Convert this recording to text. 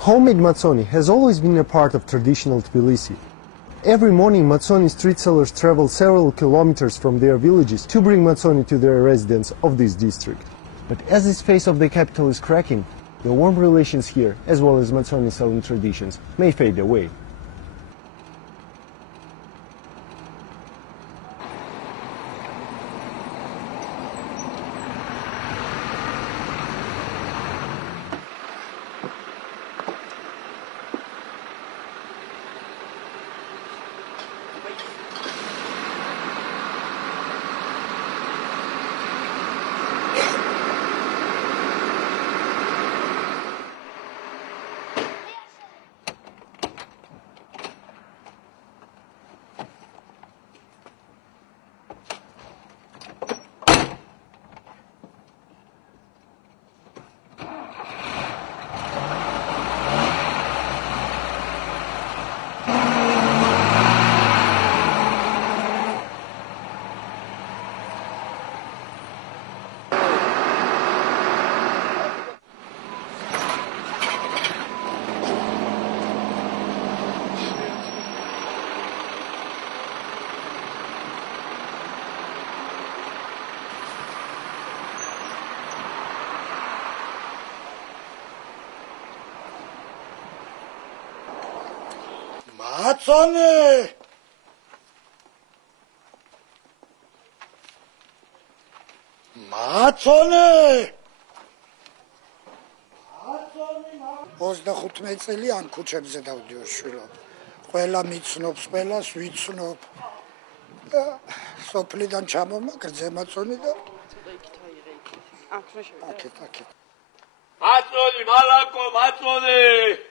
Homemade mazzoni has always been a part of traditional Tbilisi. Every morning, mazzoni street sellers travel several kilometers from their villages to bring mazzoni to their residents of this district. But as this face of the capital is cracking, the warm relations here, as well as mazzoni selling traditions, may fade away. Mazzoni! Mazzoni! 25 წელი ამ ქუჩებზე დავდიო შვილო. ყველა მიცნობს, ყველას ვიცნობ. და სოფლიდან ჩამომაგრძე მაწონი და აქეთ. მაწონი, მალაკო, მაწონი!